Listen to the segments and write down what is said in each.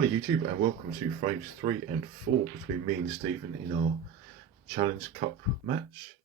Hello YouTube and welcome to frames 3 and 4 between me and Stephen in our Challenge Cup match.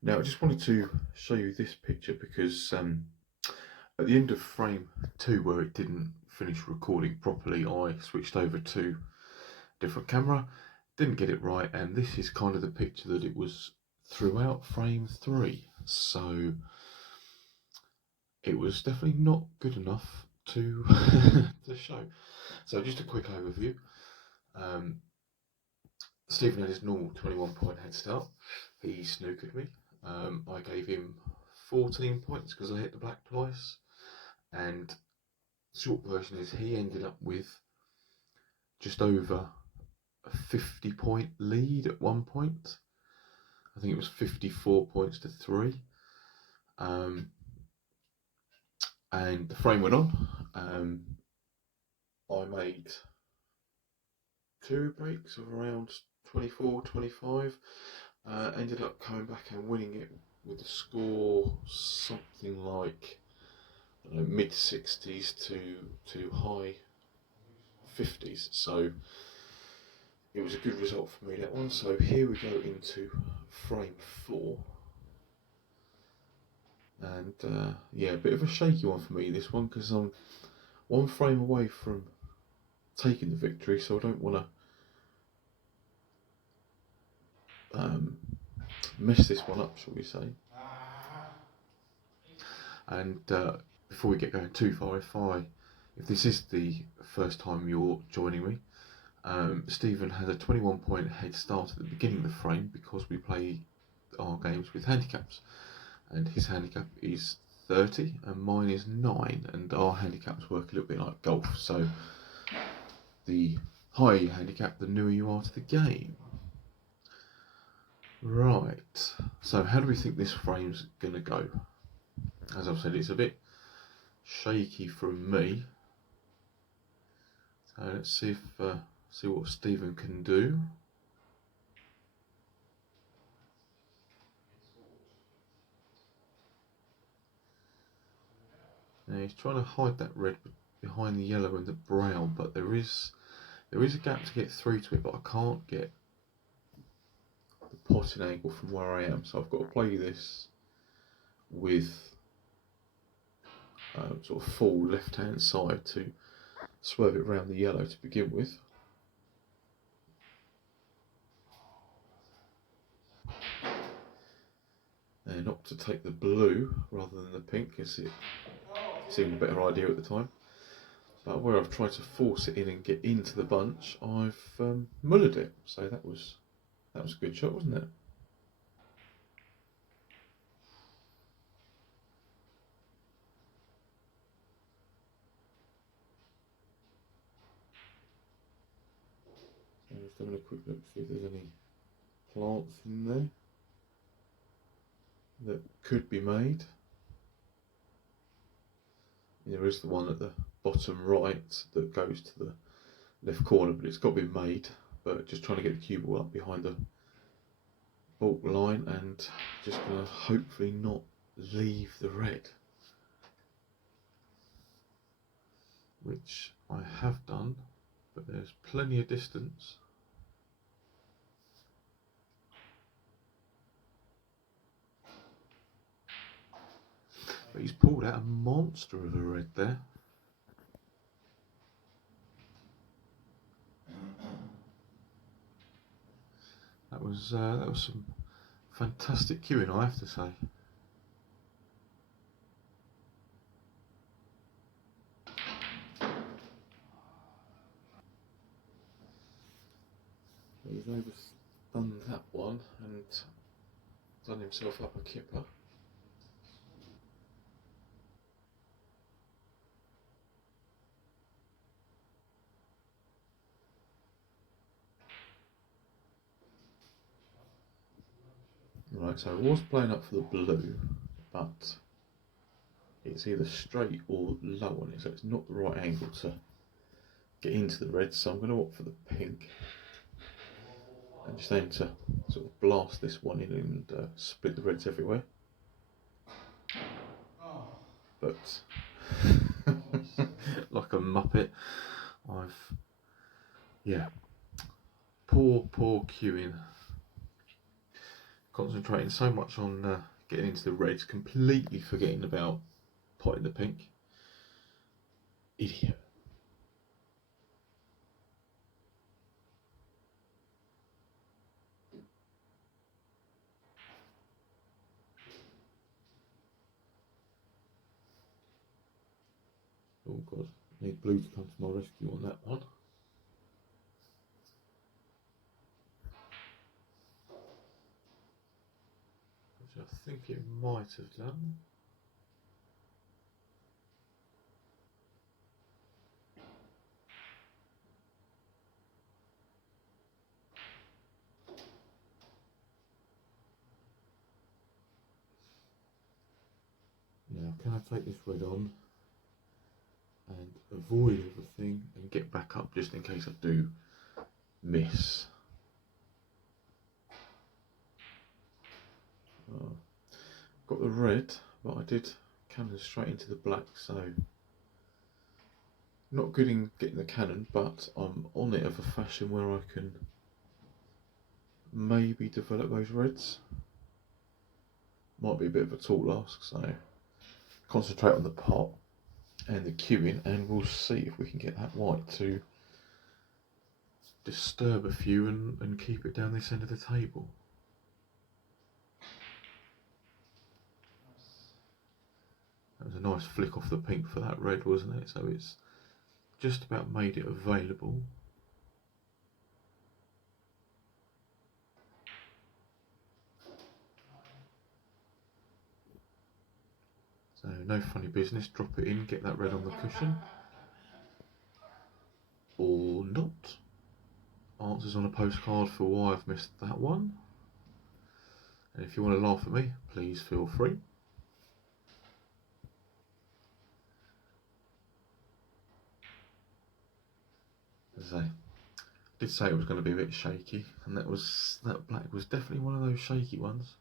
Now I just wanted to show you this picture because at the end of frame 2 where it didn't finish recording properly, I switched over to a different camera, didn't get it right, and this is kind of the picture that it was throughout frame 3. So it was definitely not good enough to, to show. So just a quick overview. Stephen had his normal 21-point head start. He snookered me. I gave him 14 points because I hit the black twice. And the short version is he ended up with just over a 50-point lead at one point. I think it was 54 points to 3. And the frame went on. I made 2 breaks of around 24, 25. Ended up coming back and winning it with a score something like mid 60s to high 50s. So it was a good result for me, that one. So here we go into frame 4. And yeah, a bit of a shaky one for me, this one, because I'm one frame away from taking the victory, so I don't want to mess this one up, shall we say. And before we get going too far, if this is the first time you're joining me, Stephen has a 21-point head start at the beginning of the frame because we play our games with handicaps, and his handicap is 30 and mine is 9, and our handicaps work a little bit like golf, so the higher your handicap, the newer you are to the game. Right, so how do we think this frame's gonna go? As I've said, it's a bit shaky from me, so let's see what Stephen can do. Now he's trying to hide that red behind the yellow and the brown, but there is a gap to get through to it, but I can't get the potting angle from where I am, so I've got to play this with sort of full left hand side to swerve it around the yellow to begin with. And opt to take the blue rather than the pink, as it seemed a better idea at the time. But where I've tried to force it in and get into the bunch, I've mullered it. So that was a good shot, wasn't it? So just having a quick look, see if there's any plants in there that could be made. There is the one at the bottom right that goes to the left corner, but it's got to be made. But just trying to get the cue ball up behind the baulk line and just going to hopefully not leave the red, which I have done, but there's plenty of distance. But he's pulled out a monster of a red there. That was some fantastic cueing, I have to say. He's overdone that one and done himself up a kipper. Right, so I was playing up for the blue, but it's either straight or low on it, so it's not the right angle to get into the red, so I'm going to opt for the pink and just aim to sort of blast this one in and split the reds everywhere. But like a muppet, I've Yeah, poor queuing. Concentrating so much on getting into the reds, completely forgetting about potting the pink. Idiot. Oh god, need blue to come to my rescue on that one. Which I think it might have done. Now, can I take this red on and avoid everything and get back up just in case I do miss? Got the red, but I did cannon straight into the black, so not good in getting the cannon, but I'm on it of a fashion where I can maybe develop those reds. Might be a bit of a tall task, so concentrate on the pot and the queuing, and we'll see if we can get that white to disturb a few and keep it down this end of the table. That was a nice flick off the pink for that red, wasn't it? So it's just about made it available. So no funny business, drop it in, get that red on the cushion. Or not. Answers on a postcard for why I've missed that one. And if you want to laugh at me, please feel free. As I did say it was going to be a bit shaky, and that black was definitely one of those shaky ones.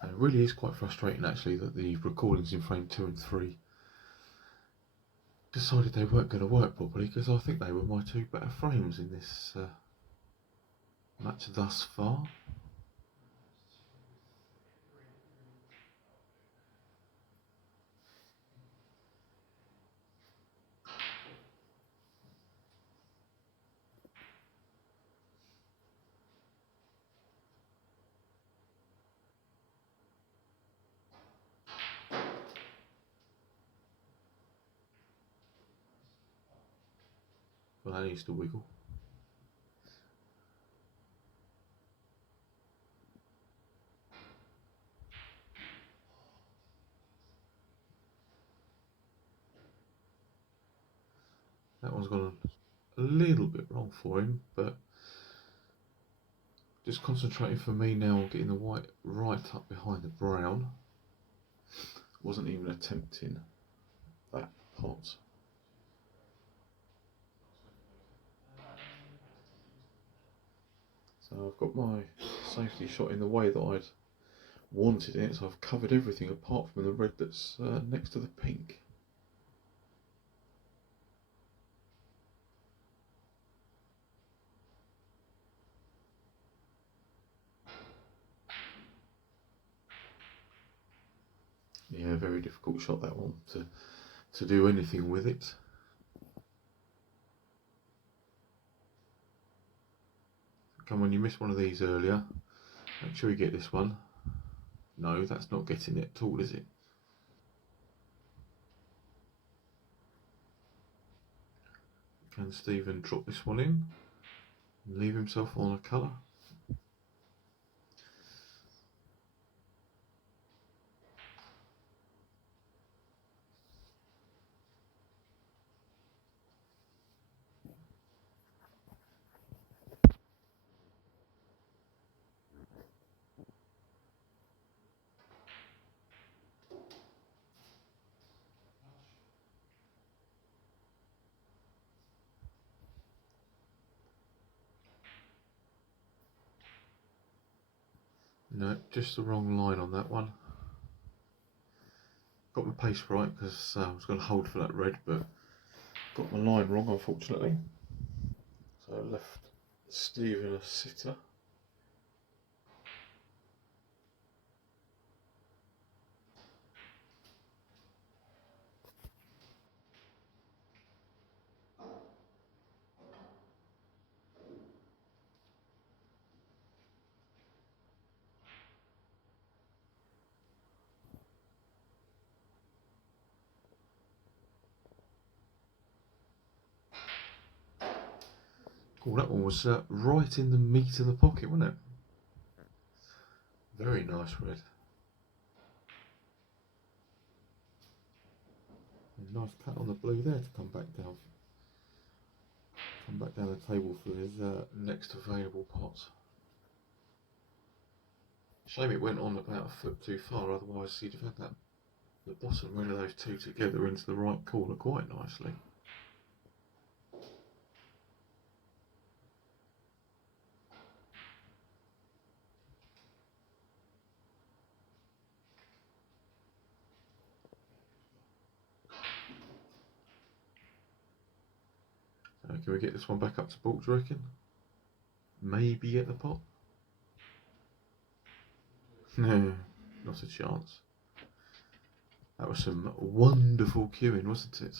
And it really is quite frustrating actually that the recordings in frame 2 and 3 decided they weren't going to work properly, because I think they were my two better frames in this match thus far. Well, that needs to wiggle. That one's gone a little bit wrong for him, but just concentrating for me now on getting the white right up behind the brown. Wasn't even attempting that pot. So I've got my safety shot in the way that I'd wanted it, so I've covered everything apart from the red that's next to the pink. Yeah, very difficult shot that one to do anything with it. Come on, you missed one of these earlier. Make sure you get this one. No, that's not getting it at all, is it? Can Stephen drop this one in and leave himself on a colour? No, just the wrong line on that one. Got my pace right because I was going to hold for that red, but got my line wrong, unfortunately. So I left Stephen a sitter. Oh, that one was right in the meat of the pocket, wasn't it? Very nice red. A nice cut on the blue there to come back down. Come back down the table for his next available pot. Shame it went on about a foot too far, otherwise he'd have had that the bottom red of those two together into the right corner quite nicely. Can we get this one back up to baulk, do you reckon? Maybe get the pot? No, not a chance. That was some wonderful queuing, wasn't it?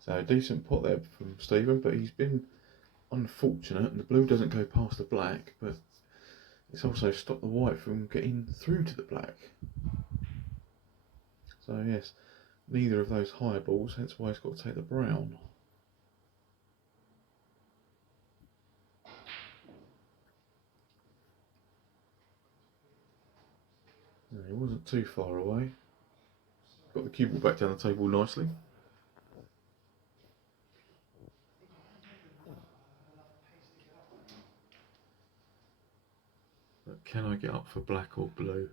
So a decent pot there from Stephen, but he's been unfortunate, and the blue doesn't go past the black, but it's also stopped the white from getting through to the black. So yes, neither of those higher balls, hence why he's got to take the brown. No, he wasn't too far away. Got the cue ball back down the table nicely. But can I get up for black or blue?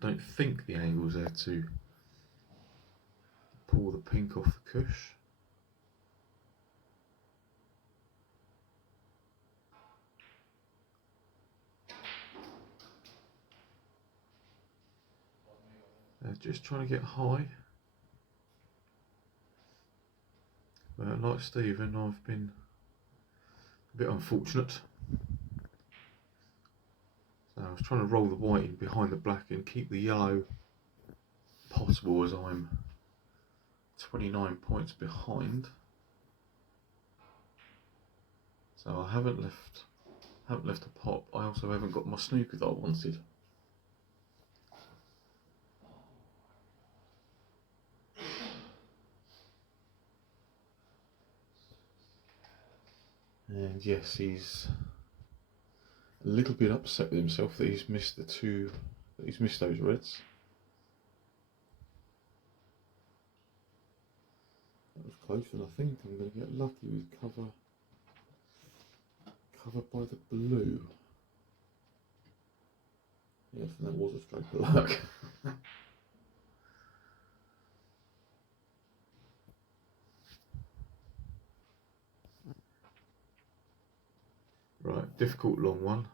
Don't think the angle's there to pull the pink off the cush. Just trying to get high. But like Stephen, I've been a bit unfortunate. So I was trying to roll the white in behind the black and keep the yellow possible, as I'm 29 points behind. So I haven't left a pop. I also haven't got my snooker that I wanted. And yes, he's a little bit upset with himself that he's missed those reds. That was close, and I think I'm going to get lucky with covered by the blue. Yes, and that was a stroke of luck. Right, difficult long one.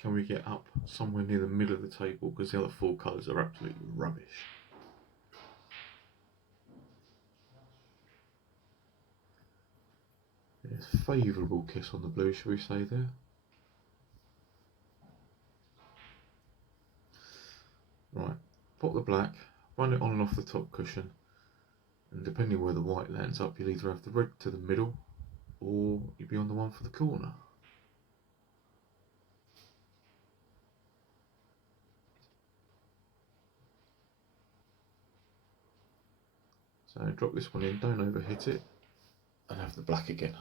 Can we get up somewhere near the middle of the table, because the other four colours are absolutely rubbish. Yes, favourable kiss on the blue, shall we say there? Right, pop the black, run it on and off the top cushion, and depending where the white lands up, you'll either have the red to the middle, or you'll be on the one for the corner. So drop this one in, don't overhit it, and have the black again.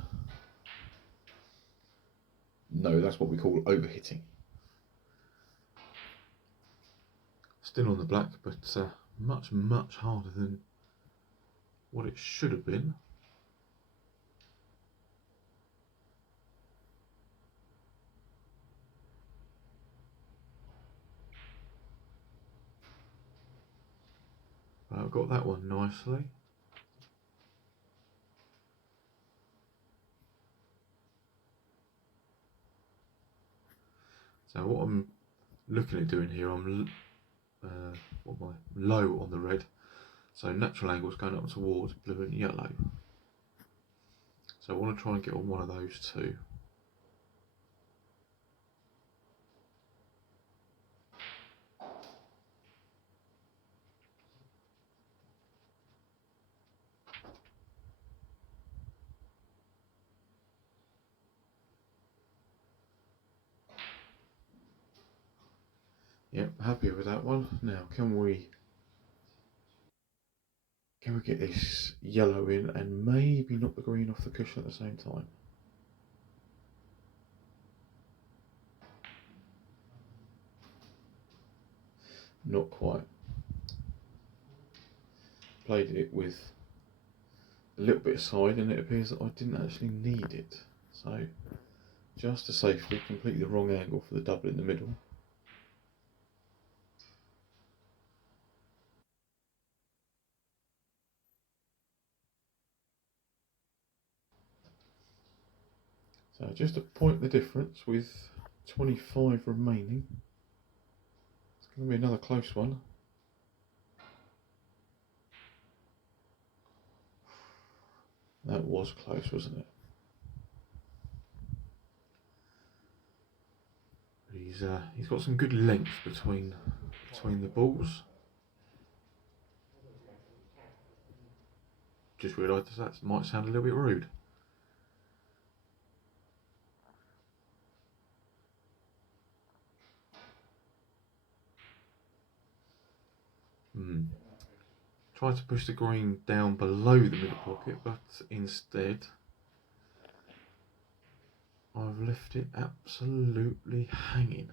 No, that's what we call overhitting. Still on the black, but much, much harder than what it should have been. I've got that one nicely. So what I'm looking at doing here, I'm low on the red, so natural angles going up towards blue and yellow. So I want to try and get on one of those two. Yep, happy with that one. Now, can we get this yellow in and maybe knock the green off the cushion at the same time? Not quite. Played it with a little bit of side and it appears that I didn't actually need it. So, just to safely, completely the wrong angle for the double in the middle. So just to point the difference with 25 remaining. It's going to be another close one. That was close, wasn't it? He's got some good length between the balls. Just realised that might sound a little bit rude. Tried to push the green down below the middle pocket, but instead I've left it absolutely hanging.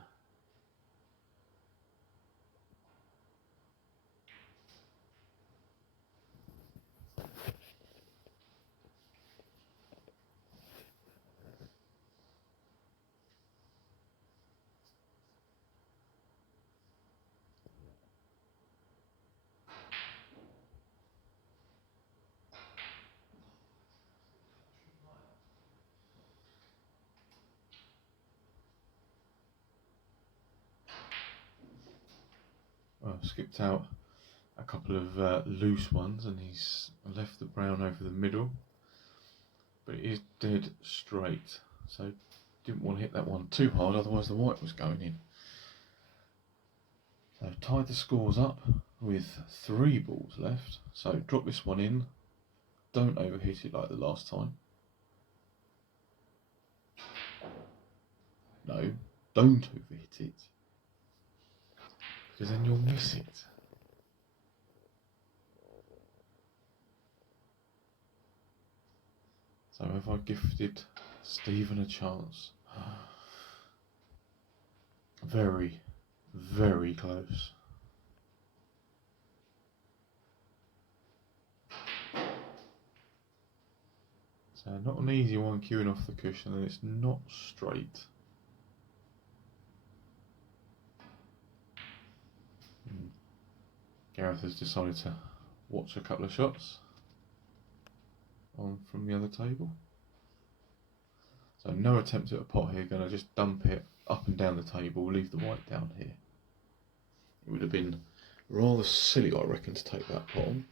I've skipped out a couple of loose ones and he's left the brown over the middle, but it is dead straight, so didn't want to hit that one too hard, otherwise the white was going in. So I've tied the scores up with 3 balls left, so drop this one in, don't overhit it like the last time. No, don't overhit it, because then you'll miss it. So have I gifted Stephen a chance? Very, very close. So not an easy one queuing off the cushion, and it's not straight. Gareth has decided to watch a couple of shots on from the other table. So no attempt at a pot here, going to just dump it up and down the table, leave the white down here. It would have been rather silly, I reckon, to take that pot on.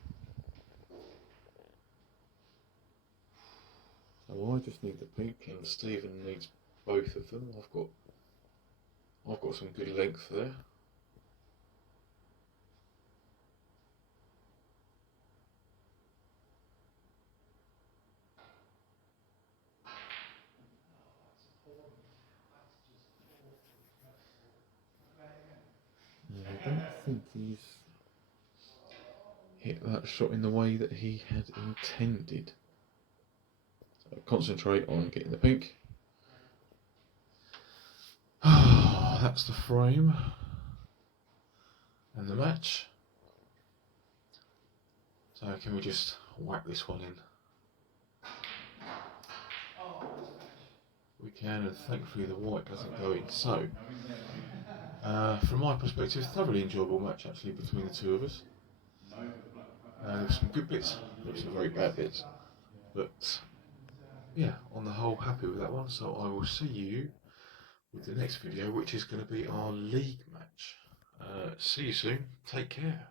So I just need the pink and Stephen needs both of them. I've got some good length there. I don't think he's hit that shot in the way that he had intended. So concentrate on getting the pink. That's the frame and the match. So can we just whack this one in? We can, and thankfully the white doesn't go in. So, from my perspective, thoroughly enjoyable match actually between the two of us. There were some good bits, there were some very bad bits, but yeah, on the whole, happy with that one. So I will see you with the next video, which is going to be our league match. See you soon. Take care.